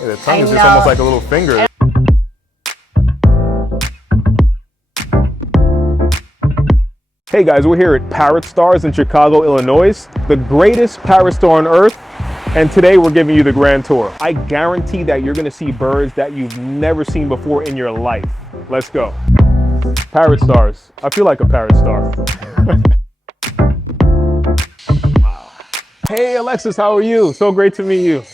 Yeah, the tongue is just almost like a little finger. Hey guys, we're here at Parrot Stars in Chicago, Illinois, the greatest parrot store on earth, and today we're giving you the grand tour. I guarantee that you're gonna see birds that you've never seen before in your life. Let's go. Parrot Stars. I feel like a parrot star. Wow. Hey Alexis, how are you? So great to meet you.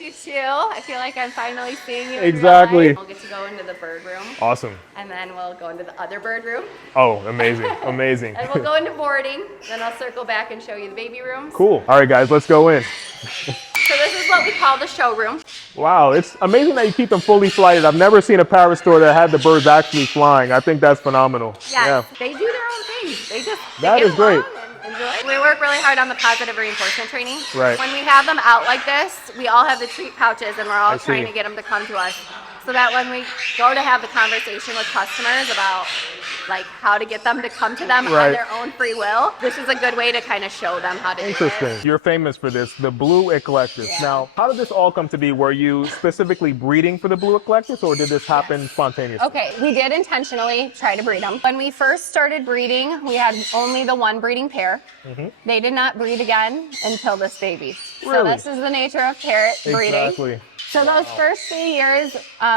You too. I feel like I'm finally seeing you. Exactly. We'll get to go into the bird room. Awesome. And then we'll go into the other bird room. Oh, amazing, amazing. And we'll go into boarding. Then I'll circle back and show you the baby rooms. Cool. All right, guys, let's go in. So this is what we call the showroom. Wow, it's amazing that you keep them fully flighted. I've never seen a parrot store that had the birds actually flying. I think that's phenomenal. Yes, yeah. They do their own thing. They just that is great. Enjoy. We work really hard on the positive reinforcement training. Right. When we have them out like this, we all have the treat pouches and we're all trying to get them to come to us. So that when we go to have the conversation with customers about like how to get them to come to them on their own free will, this is a good way to kind of show them how to do it. Interesting. You're famous for this, the blue eclectus. Yeah. Now, how did this all come to be? Were you specifically breeding for the blue eclectus or did this happen spontaneously? Okay, we did intentionally try to breed them. When we first started breeding, we had only the one breeding pair. Mm-hmm. They did not breed again until this baby. Really? So this is the nature of parrot breeding. Exactly. So those first 3 years,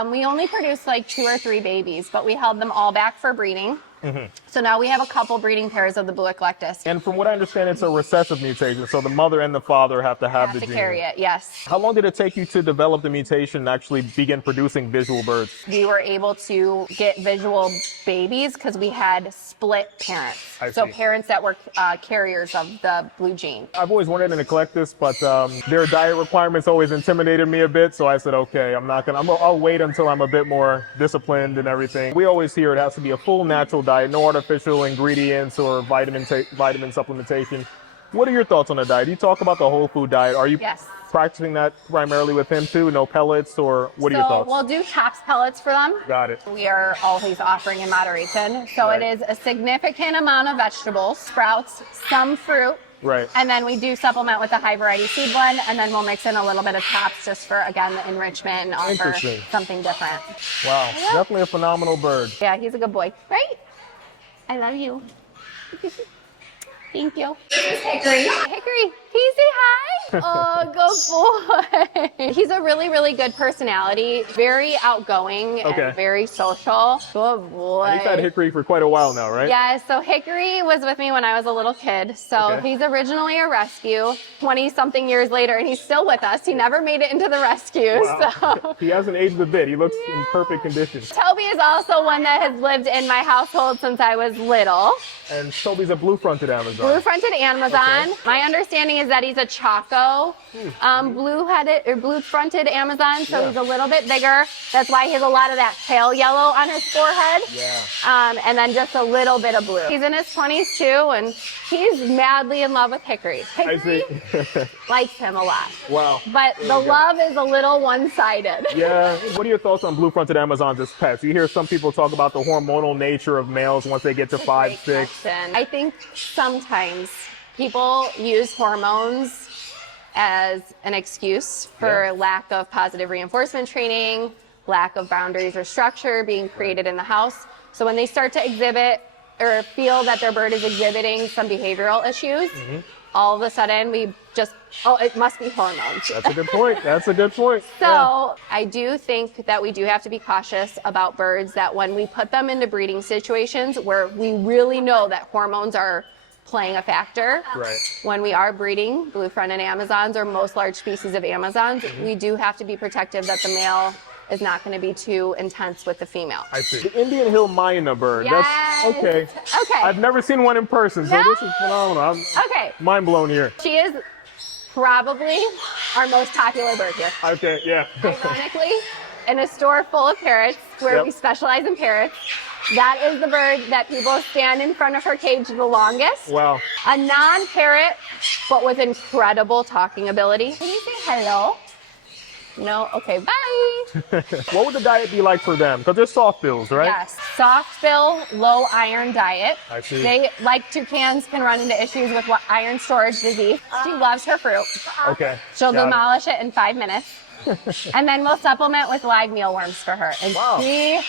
we only produced like 2 or 3 babies, but we held them all back for breeding. Mm-hmm. So now we have a couple breeding pairs of the blue eclectus. And from what I understand, it's a recessive mutation, so the mother and the father have to have the gene. Carry it, yes. How long did it take you to develop the mutation and actually begin producing visual birds? We were able to get visual babies because we had split parents. So parents that were carriers of the blue gene. I've always wanted an eclectus, but their diet requirements always intimidated me a bit. So I said, okay, I'll wait until I'm a bit more disciplined and everything. We always hear it has to be a full natural diet, no artificial ingredients or vitamin supplementation. What are your thoughts on the diet? You talk about the whole food diet. Are you practicing that primarily with him too? No pellets, or what are your thoughts? We'll do tops pellets for them. Got it. We are always offering in moderation. So it is a significant amount of vegetables, sprouts, some fruit. Right. And then we do supplement with a high variety seed blend, and then we'll mix in a little bit of tops just for, again, the enrichment and offer something different. Wow, definitely a phenomenal bird. Yeah, he's a good boy. Right? I love you. Thank you. This is Hickory. Hickory, can you say hi? Oh, good boy. He's a really, really good personality. Very outgoing and very social. Good boy. And you've had Hickory for quite a while now, right? Yeah, so Hickory was with me when I was a little kid. So he's originally a rescue 20-something years later, and he's still with us. He never made it into the rescue. Wow. So he hasn't aged a bit. He looks in perfect condition. Toby is also one that has lived in my household since I was little. And Toby's a blue-fronted Amazon. Blue-fronted Amazon. My understanding is that he's a Chaco blue-fronted Amazon, so he's a little bit bigger. That's why he has a lot of that pale yellow on his forehead. Yeah. And then just a little bit of blue. He's in his 20s too, and he's madly in love with Hickory. Hickory likes him a lot. Wow. But the love is a little one-sided. Yeah. What are your thoughts on blue-fronted Amazons as pets? You hear some people talk about the hormonal nature of males once they get to 5, 6. I think sometimes people use hormones as an excuse for lack of positive reinforcement training, lack of boundaries or structure being created in the house. So when they start to exhibit or feel that their bird is exhibiting some behavioral issues, all of a sudden we just, it must be hormones. That's a good point. That's a good point. So I do think that we do have to be cautious about birds that when we put them into breeding situations where we really know that hormones are playing a factor. Right. When we are breeding blue-fronted Amazons or most large species of Amazons, we do have to be protective that the male is not going to be too intense with the female. I see. The Indian Hill Myna bird. Yes. That's okay. I've never seen one in person, so this is phenomenal. I'm mind blown here. She is probably our most popular bird here. Okay, yeah. Ironically, in a store full of parrots where we specialize in parrots, that is the bird that people stand in front of her cage the longest. Wow. A non-parrot, but with incredible talking ability. Can you say hello? No? Okay, bye. What would the diet be like for them? Because they're soft bills, right? Yes, soft bill, low iron diet. I see. They, like toucans, can run into issues with iron storage disease. She loves her fruit. Okay. She'll demolish it in 5 minutes. And then we'll supplement with live mealworms for her. And Wow. she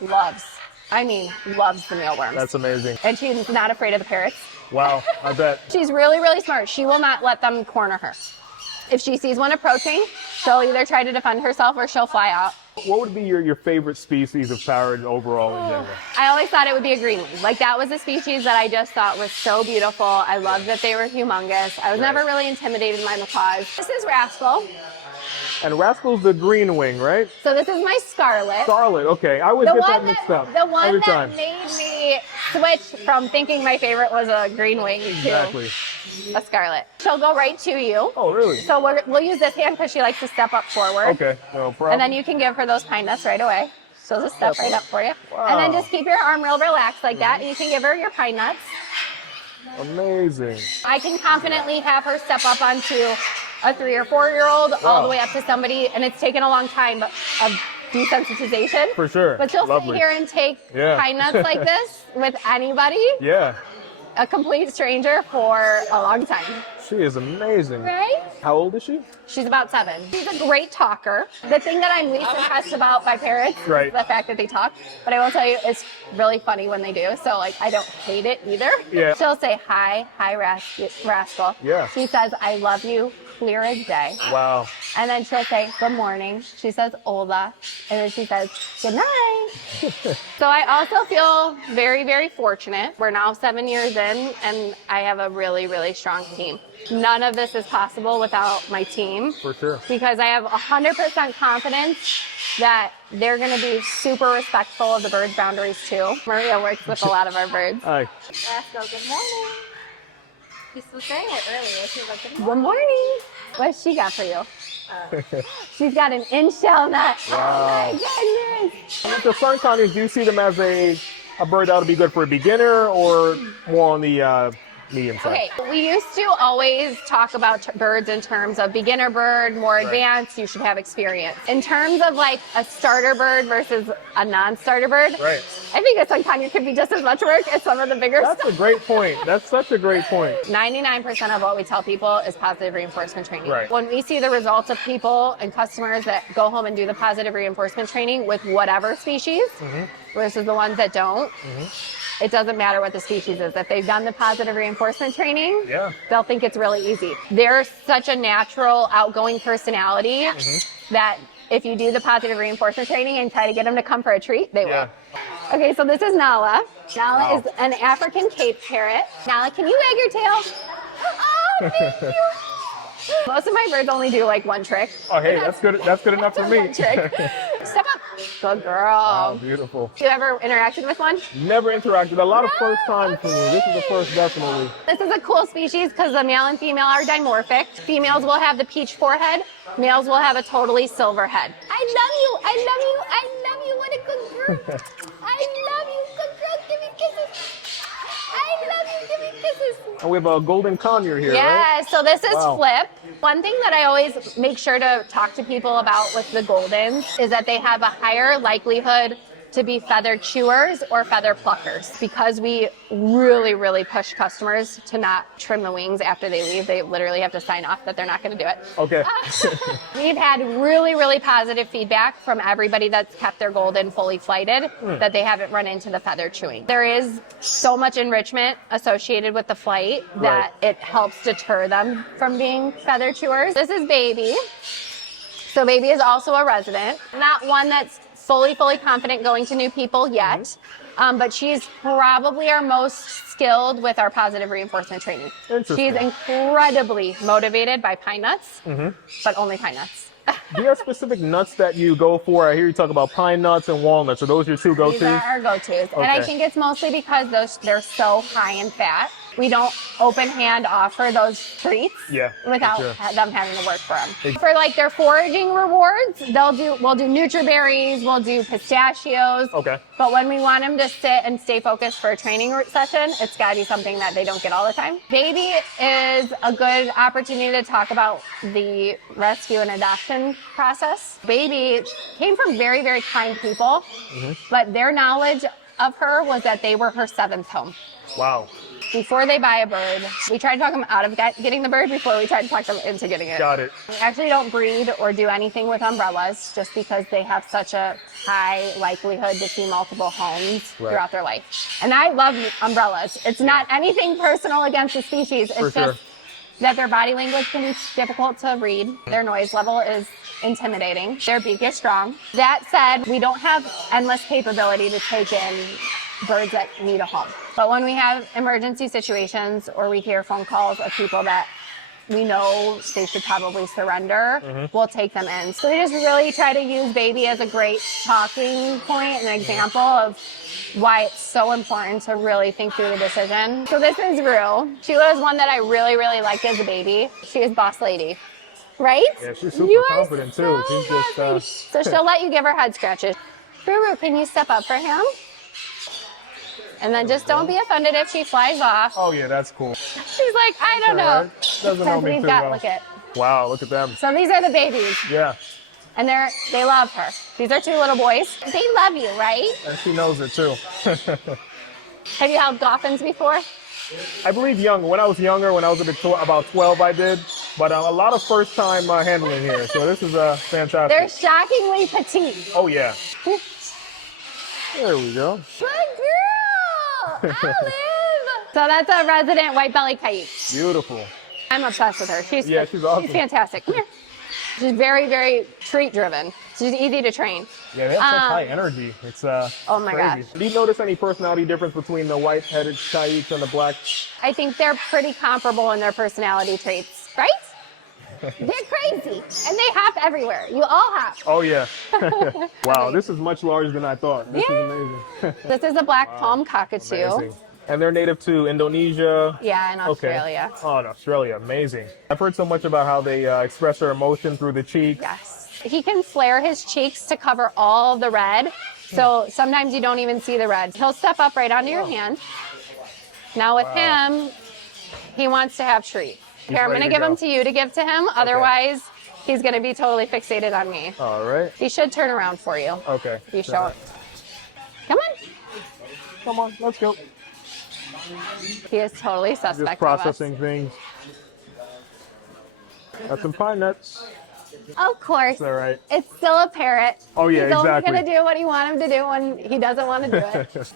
loves the mealworms. That's amazing. And she's not afraid of the parrots. Wow, I bet. She's really, really smart. She will not let them corner her. If she sees one approaching, she'll either try to defend herself or she'll fly out. What would be your favorite species of parrot overall in general? I always thought it would be a green wing. Like, that was a species that I just thought was so beautiful. I loved that they were humongous. I was never really intimidated by macaws. This is Rascal. And Rascal's the green wing, right? So this is my Scarlet. Scarlet, okay. I always get that mixed up. The one every that time. made me switch from thinking my favorite was a green wing Exactly. to a Scarlet. She'll go right to you. Oh, really? So we'll use this hand because she likes to step up forward. Okay, no problem. And then you can give her those pine nuts right away. She'll just step right up for you. Wow. And then just keep your arm real relaxed like that, and you can give her your pine nuts. Amazing. I can confidently have her step up onto a 3 or 4-year-old all the way up to somebody, and it's taken a long time of desensitization. For sure. But she'll Lovely. sit here and take pine nuts like this with anybody, Yeah, a complete stranger, for a long time. she is amazing. Right? How old is she? She's about 7. She's a great talker. The thing that I'm least impressed about by parrots is the fact that they talk. But I will tell you, it's really funny when they do. So, like, I don't hate it either. Yeah. She'll say, hi, Rascal. Yeah. She says, I love you, clear as day. Wow. And then she'll say, good morning. She says, hola. And then she says, good night. So I also feel very, very fortunate. We're now 7 years in, and I have a really, really strong team. None of this is possible without my team. For sure. Because I have 100% confidence that they're going to be super respectful of the birds' boundaries too. Maria works with a lot of our birds. Hi. Rascal, good morning. She's still saying it earlier. She's like, good morning. What's she got for you? She's got an in-shell nut. Wow. Oh my goodness. With the sun conures, do you see them as a bird that would be good for a beginner or more on the medium side? Okay, we used to always talk about birds in terms of beginner bird, more advanced, you should have experience. In terms of like a starter bird versus a non-starter bird, Right. I think a sun conure could be just as much work as some of the bigger That's stuff. a great point. That's such a great point. 99% of what we tell people is positive reinforcement training. Right. When we see the results of people and customers that go home and do the positive reinforcement training with whatever species versus the ones that don't, it doesn't matter what the species is. If they've done the positive reinforcement training, they'll think it's really easy. They're such a natural, outgoing personality that if you do the positive reinforcement training and try to get them to come for a treat, they will. Okay, so this is Nala. Nala is an African Cape parrot. Nala, can you wag your tail? Oh, thank you. Most of my birds only do like one trick. Oh, hey, that's good. That's good enough for me. One trick. Step up. Good girl. Wow, beautiful. You ever interacted with one? Never interacted. A lot of first times for me. This is the first, definitely. This is a cool species because the male and female are dimorphic. Females will have the peach forehead. Males will have a totally silver head. I love you. I love you. I love you. What a good girl. I love you. Good girl. Give me kisses. I love you. Give me kisses. And we have a golden conure here, Yeah, right? so this is Flip. One thing that I always make sure to talk to people about with the Goldens is that they have a higher likelihood to be feather chewers or feather pluckers because we really, really push customers to not trim the wings after they leave. They literally have to sign off that they're not going to do it. Okay. We've had really, really positive feedback from everybody that's kept their golden fully flighted that they haven't run into the feather chewing. There is so much enrichment associated with the flight that it helps deter them from being feather chewers. This is Baby. So Baby is also a resident, not one that's fully confident going to new people yet, but she's probably our most skilled with our positive reinforcement training. She's incredibly motivated by pine nuts, but only pine nuts. Do you have specific nuts that you go for? I hear you talk about pine nuts and walnuts. Are those your two go-tos? These are our go-tos. And I think it's mostly because they're so high in fat. We don't open hand offer those treats without them having to work for them. For like their foraging rewards, we'll do Nutriberries, we'll do pistachios. But when we want them to sit and stay focused for a training session, it's got to be something that they don't get all the time. Baby is a good opportunity to talk about the rescue and adoption process. Baby came from very, very kind people, but their knowledge of her was that they were her 7th home. Wow. before they buy a bird, we try to talk them out of getting the bird before we try to talk them into getting it. Got it. We actually don't breed or do anything with umbrellas just because they have such a high likelihood to see multiple homes throughout their life. And I love umbrellas. It's not anything personal against the species. It's just that their body language can be difficult to read. Their noise level is intimidating. Their beak is strong. That said, we don't have endless capability to take in birds that need a home. But when we have emergency situations or we hear phone calls of people that we know they should probably surrender, we'll take them in. So we just really try to use baby as a great talking point and an example of why it's so important to really think through the decision. So this is Rue. Sheila is one that I really, really liked as a baby. She is boss lady, right? Yeah, she's super confident too. She's just, So she'll let you give her head scratches. Rue, can you step up for him? And then just don't be offended if she flies off. oh yeah, that's cool. She's like, I don't know. Doesn't know me too well. Look at. Wow, look at them. So these are the babies. Yeah. And they love her. These are two little boys. They love you, right? And she knows it too. Have you held dolphins before? I believe when I was younger, when I was about 12, I did. But a lot of first time handling here. So this is fantastic. They're shockingly petite. Oh yeah. There we go. Good girl! Olive! So that's a resident white-bellied coyote. Beautiful. I'm obsessed with her. She's awesome. She's fantastic. Come here. She's very, very treat-driven. She's easy to train. Yeah, they have such high energy. It's oh my crazy. gosh. Do you notice any personality difference between the white-headed coyotes and the black? I think they're pretty comparable in their personality traits, right? They're crazy, and they hop everywhere. You all hop. Oh yeah. Wow, this is much larger than I thought. This is amazing. This is a black palm cockatoo. Amazing. And they're native to Indonesia. Yeah, in Australia. Okay. Oh, in Australia, amazing. I've heard so much about how they express their emotion through the cheeks. Yes. He can flare his cheeks to cover all of the red, so sometimes you don't even see the red. He'll step up right onto your hand. Now with him, he wants to have treat. Here, I'm going to give him to you to give to him. Otherwise, he's going to be totally fixated on me. All right. He should turn around for you. Okay. You show him. Come on. Come on, let's go. He is totally suspect. Just processing things. Got some pine nuts. Of course. That's all right. It's still a parrot. Oh yeah, He's exactly. only going to do what you want him to do when he doesn't want to do it.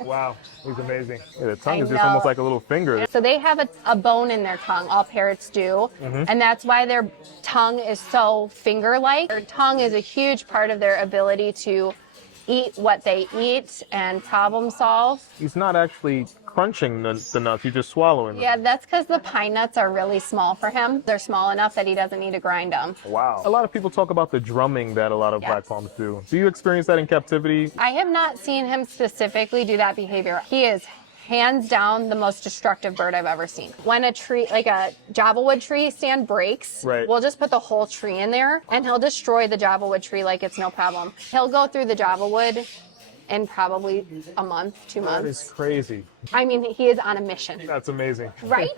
Wow, he's amazing. Yeah, the tongue is just know. almost like a little finger. So they have a bone in their tongue, all parrots do, and that's why their tongue is so finger-like. Their tongue is a huge part of their ability to eat what they eat and problem solve. He's not actually crunching the nuts, he's just swallowing them. Yeah, that's because the pine nuts are really small for him. They're small enough that he doesn't need to grind them. Wow. A lot of people talk about the drumming that a lot of black palms do. Do you experience that in captivity? I have not seen him specifically do that behavior. He is hands down the most destructive bird I've ever seen. When a tree, like a Java wood tree stand breaks, we'll just put the whole tree in there and he'll destroy the Java wood tree like it's no problem. He'll go through the Java wood in probably a month, 2 months. That is crazy. I mean, he is on a mission. That's amazing. Right?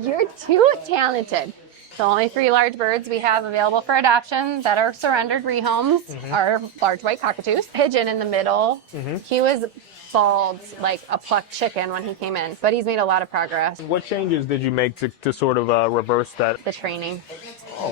You're too talented. The only 3 large birds we have available for adoption that are surrendered rehomes are large white cockatoos. Pigeon in the middle. He was bald like a plucked chicken when he came in, but he's made a lot of progress. What changes did you make to sort of reverse that? The training.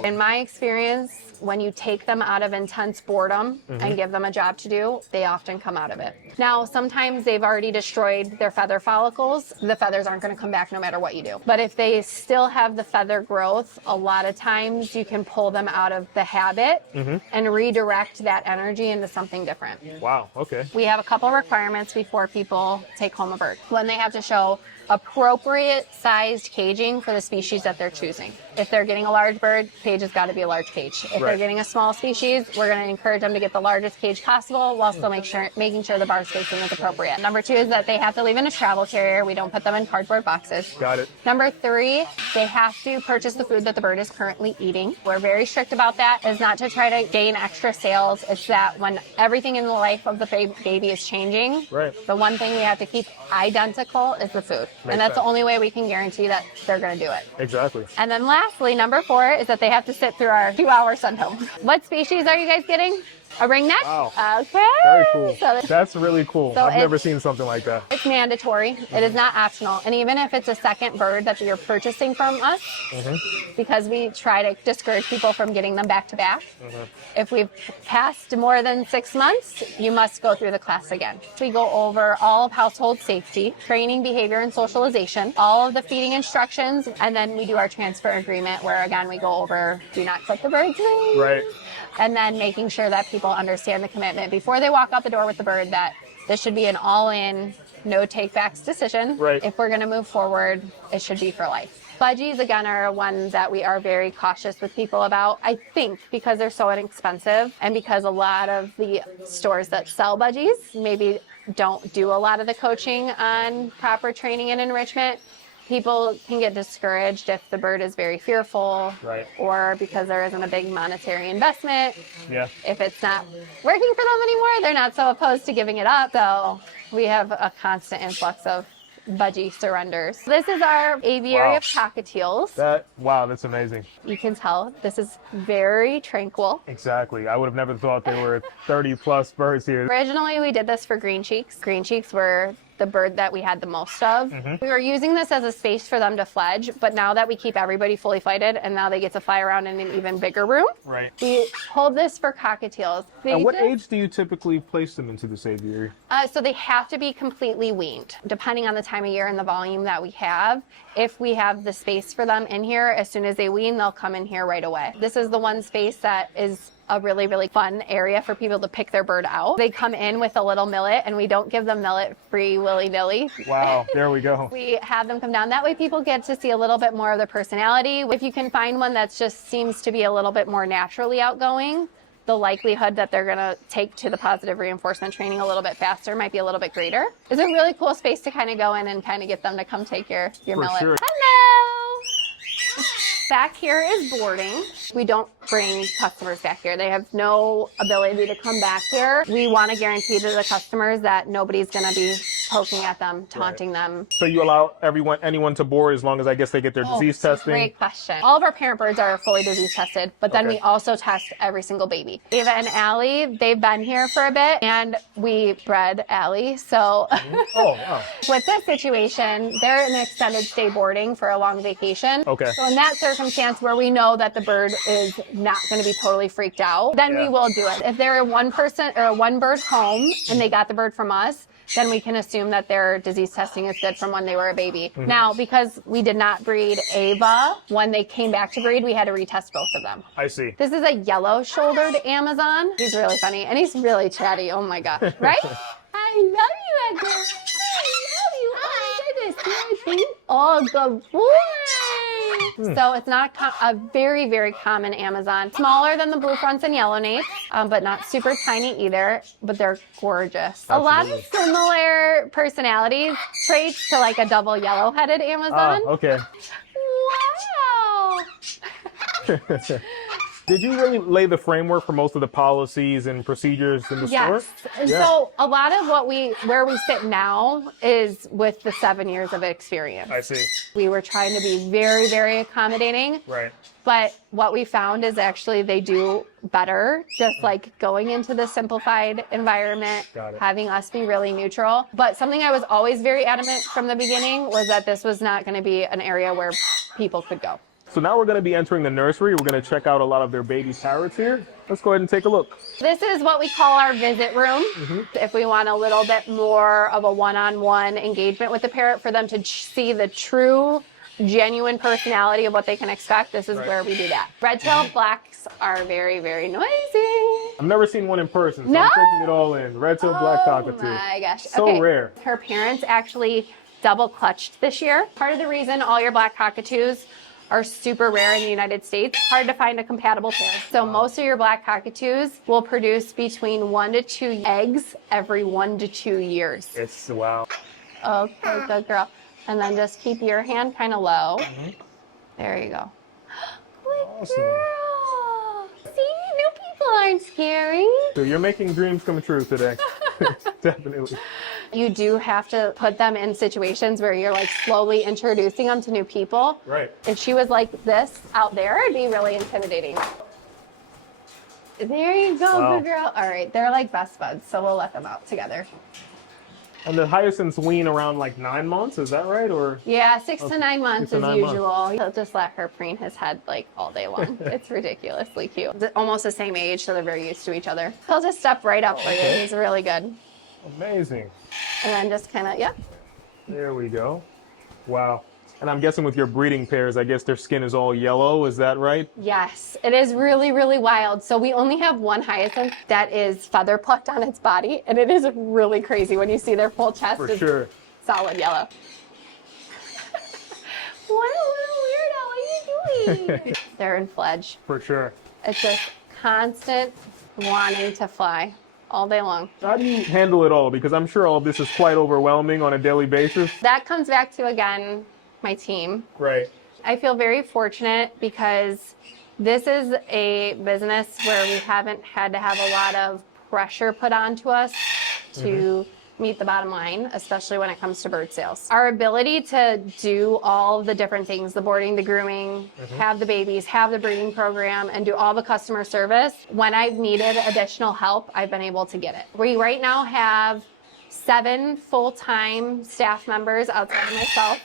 In my experience, when you take them out of intense boredom and give them a job to do, they often come out of it. Now, sometimes they've already destroyed their feather follicles. The feathers aren't going to come back no matter what you do. But if they still have the feather growth, a lot of times you can pull them out of the habit and redirect that energy into something different. Wow, okay. We have a couple requirements before people take home a bird. One, they have to show appropriate sized caging for the species that they're choosing. If they're getting a large bird, cage has got to be a large cage. If they're getting a small species, we're going to encourage them to get the largest cage possible while still making sure the bar spacing is appropriate. Number 2 is that they have to live in a travel carrier. We don't put them in cardboard boxes. Got it. Number 3, they have to purchase the food that the bird is currently eating. We're very strict about that. It's not to try to gain extra sales. It's that when everything in the life of the baby is changing, the one thing we have to keep identical is the food. And that's the only way we can guarantee that they're going to do it. Exactly. And then lastly, number 4 is that they have to sit through our 2-hour sun home. What species are you guys getting? A ring neck? Wow. Okay. Very cool. So That's really cool. So I've never seen something like that. it's mandatory. It is not optional. And even if it's a second bird that you're purchasing from us, because we try to discourage people from getting them back to back, if we've passed more than 6 months, you must go through the class again. We go over all of household safety, training, behavior, and socialization, all of the feeding instructions, and then we do our transfer agreement where, again, we go over do not clip the bird's wings. Right. And then making sure that people understand the commitment before they walk out the door with the bird that this should be an all-in, no take-backs decision. Right. If we're going to move forward, it should be for life. Budgies, again, are one that we are very cautious with people about. I think because they're so inexpensive and because a lot of the stores that sell budgies maybe don't do a lot of the coaching on proper training and enrichment, people can get discouraged if the bird is very fearful, Right. or because there isn't a big monetary investment. Yeah. If it's not working for them anymore, they're not so opposed to giving it up. So we have a constant influx of budgie surrenders. This is our aviary Wow. of cockatiels. Wow, that's amazing. You can tell this is very tranquil. Exactly. I would have never thought there were 30 plus birds here. Originally, we did this for green cheeks. Green cheeks were the bird that we had the most of. We were using this as a space for them to fledge, but now that we keep everybody fully flighted and now they get to fly around in an even bigger room, Right. we hold this for cockatiels. At what age do you typically place them into this aviary? So they have to be completely weaned, depending on the time of year and the volume that we have. If we have the space for them in here, as soon as they wean, they'll come in here right away. This is the one space that is a really, really fun area for people to pick their bird out. They come in with a little millet, and we don't give them millet free willy-nilly. Wow, there we go. We have them come down. That way people get to see a little bit more of their personality. If you can find one that just seems to be a little bit more naturally outgoing, the likelihood that they're going to take to the positive reinforcement training a little bit faster might be a little bit greater. It's a really cool space to kind of go in and kind of get them to come take your millet. Sure. Hello! Back here is boarding. We don't bring customers back here. They have no ability to come back here. We want to guarantee to the customers that nobody's going to be poking at them, taunting them. So you allow anyone to board as long as I guess they get their disease testing? Great question. All of our parent birds are fully disease tested, but then Okay. we also test every single baby. Ava and Allie, they've been here for a bit, and we bred Allie. So Oh, wow. with this situation, they're in extended stay boarding for a long vacation. Okay. So in that circumstance where we know that the bird is not going to be totally freaked out, then we Yeah. will do it. If they're one person or one bird home and they got the bird from us, then we can assume that their disease testing is good from when they were a baby. Now, because we did not breed Ava, when they came back to breed, we had to retest both of them. I see. This is a yellow-shouldered Amazon. He's really funny, and he's really chatty. Oh my gosh, right? I love you, Edgar. I love you. Oh my goodness. Oh, good boy. So it's not a very, very common Amazon. Smaller than the blue fronts and yellow napes, but not super tiny either, but they're gorgeous. Absolutely. A lot of similar personalities, traits to like a double yellow-headed Amazon. Okay. Wow. Did you really lay the framework for most of the policies and procedures in the store? Yes. And so a lot of where we sit now is with the 7 years of experience. I see. We were trying to be very, very accommodating. Right. But what we found is actually they do better, just like going into the simplified environment, Got it. having us be really neutral. But something I was always very adamant from the beginning was that this was not going to be an area where people could go. So now we're going to be entering the nursery. We're going to check out a lot of their baby parrots here. Let's go ahead and take a look. This is what we call our visit room. If we want a little bit more of a one-on-one engagement with the parrot for them to see the true, genuine personality of what they can expect, this is where we do that. Red-tailed blacks are very, very noisy. I've never seen one in person, so No? I'm taking it all in. Red-tailed black cockatoo. Oh my gosh. So Okay. rare. Her parents actually double clutched this year. Part of the reason all your black cockatoos are super rare in the United States, hard to find a compatible pair. So most of your black cockatoos will produce between 1 to 2 eggs every 1 to 2 years. It's, wow. Okay, good girl. And then just keep your hand kind of low. There you go. Good Awesome. girl. See, new people aren't scary. So you're making dreams come true today. Definitely. You do have to put them in situations where you're like slowly introducing them to new people. Right. If she was like this out there, it'd be really intimidating. There you go, Wow. good girl. All right, they're like best buds, so we'll let them out together. And the hyacinths wean around like 9 months, is that right? Or Yeah, 6 to 9 months 6 to is 9 months. usual. He'll just let her preen his head like all day long. It's ridiculously cute. They're almost the same age, so they're very used to each other. He'll just step right up for you. Okay. He's really good. Amazing. And then just kind of, yeah. There we go. Wow. And I'm guessing with your breeding pairs, I guess their skin is all yellow, is that right? Yes, it is really, really wild. So we only have one hyacinth that is feather plucked on its body, and it is really crazy when you see their full chest. For is sure. solid yellow. What a little weirdo, what are you doing? They're in fledge. For sure. It's just constant wanting to fly all day long. How do you handle it all? Because I'm sure all of this is quite overwhelming on a daily basis. That comes back to, again, my team. Right. I feel very fortunate because this is a business where we haven't had to have a lot of pressure put onto us to meet the bottom line, especially when it comes to bird sales. Our ability to do all the different things, the boarding, the grooming, have the babies, have the breeding program, and do all the customer service, when I've needed additional help, I've been able to get it. We right now have 7 full-time staff members outside of myself.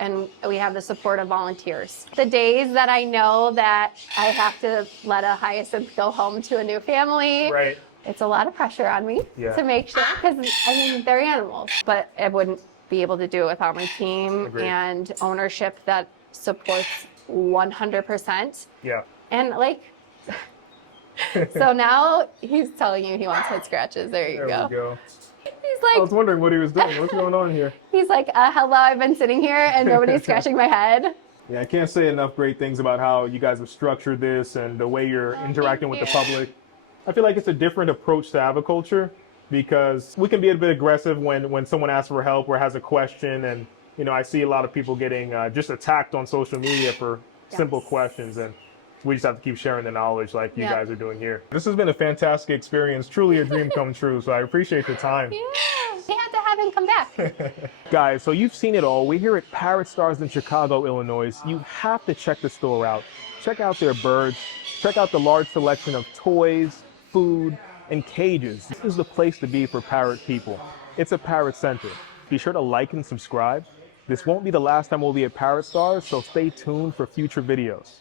And we have the support of volunteers. The days that I know that I have to let a hyacinth go home to a new family, Right. it's a lot of pressure on me Yeah. to make sure, because I mean, they're animals, but I wouldn't be able to do it without my team Agreed. and ownership that supports 100%. Yeah. And like, so now he's telling you he wants head scratches. There you There go. we go. He's I like, was wondering what he was doing. What's going on here? he's like, hello, I've been sitting here and nobody's scratching my head. Yeah, I can't say enough great things about how you guys have structured this and the way you're interacting with the you. public. I feel like it's a different approach to aviculture because we can be a bit aggressive when someone asks for help or has a question. And, you know, I see a lot of people getting just attacked on social media for simple questions. And we just have to keep sharing the knowledge like you Yeah. guys are doing here. This has been a fantastic experience, truly a dream come true. So I appreciate the time. Yeah, we have to have him come back. Guys, so you've seen it all. We're here at Parrot Stars in Chicago, Illinois. You have to check the store out. Check out their birds. Check out the large selection of toys, food, and cages. This is the place to be for parrot people. It's a parrot center. Be sure to like and subscribe. This won't be the last time we'll be at Parrot Stars, so stay tuned for future videos.